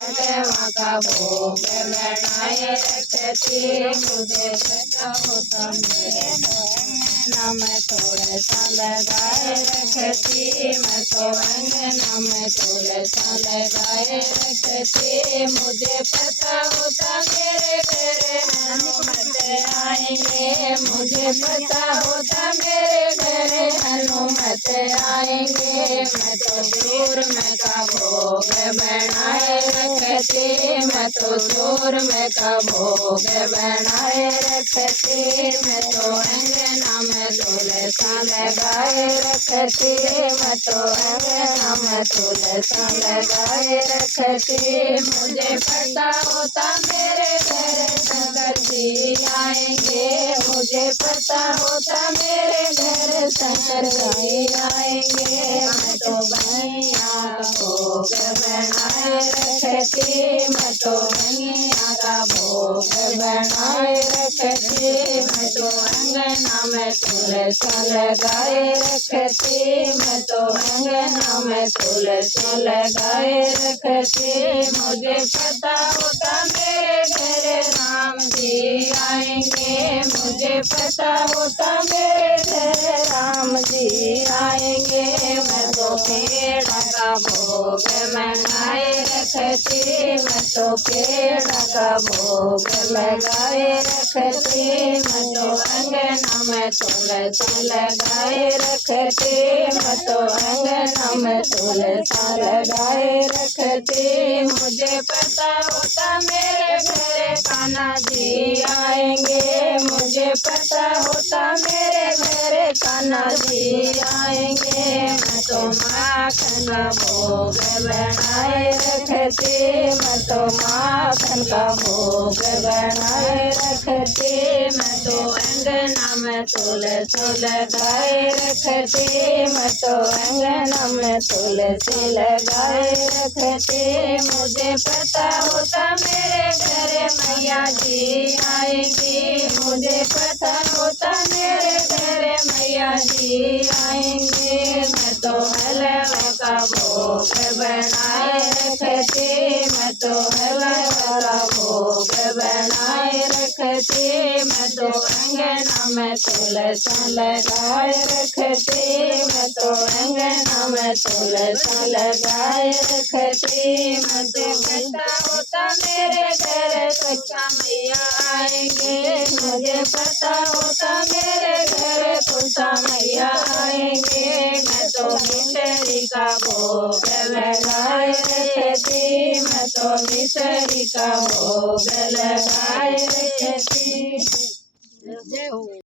हलवा का भोग बनाए रखती, मुझे पता होता मेरे अंगना में थोड़ा सा लगाए रखती, मैं तो अंगना में थोड़ा सा लगाए रखती, मुझे पता होता मेरे घर हनुमत आएंगे, मुझे पता होता मेरे घर हनुमत आएंगे, मैं तो चूरमा का भोग बनाए रखती, मैं तो चूरमा का भोग बनाए रखती, मैं तो अंगना में तुलसा लगाए रखती, मैं तो अंगना में तुलसा लगाए रखती, मुझे पता होता मेरे घर शंकर जी आएंगे, मुझे पता होता मेरे घर शंकर जी आएंगे, मैं तो भैया का भोग बनाए रखती, मैं तो भैया का भोग बनाए रखती, मैं तो अंगना में तुलसा लगाए रखती, मैं तो अंगना में तुलसा लगाए रखती, मुझे पता होता मेरे घर राम जी आएंगे, मुझे पता होता मेरे घर राम जी आएंगे, मैं तो पेड़ा का भोग बनाए रखती, मैं तो पेड़ा का भोग लगाए रखती, मैं तो अंगना में तुलसा लगाए रखती, मैं तो अंगना में तुलसा लगाए रखती, मुझे पता होता मेरे घर कान्हा जी आएंगे, मुझे पता होता मेरे घर कान्हा जी आएंगे, मैं तो माखन का भोग बनाए रखती, मैं तो माखन का भोग बनाए रखती, मैं तो अंगना में तुलसी लगाए रखती, मैं तो अंगना में तुलसी लगाए रखती, मुझे पता होता मेरे घर मैया जी आएंगी, मुझे पता होता मेरे घर मैया जी आएंगे, मैं तो हलवा का भोग बनाए रखती, मैं तो हलवा का भोग बनाए रखती, मैं तो अंगना में तुलसा लगाए रखती, मैं तो अंगना में तुलसा लगाए रखती, मुझे पता होता मेरे घर सच्चा मैया आएंगे, मुझे पता होता मेरे घर कुशा मैया आएंगे, मैं तो मिसरी का भोग लगाए रखती, मैं तो मिसरी का भोग लगाए रखती।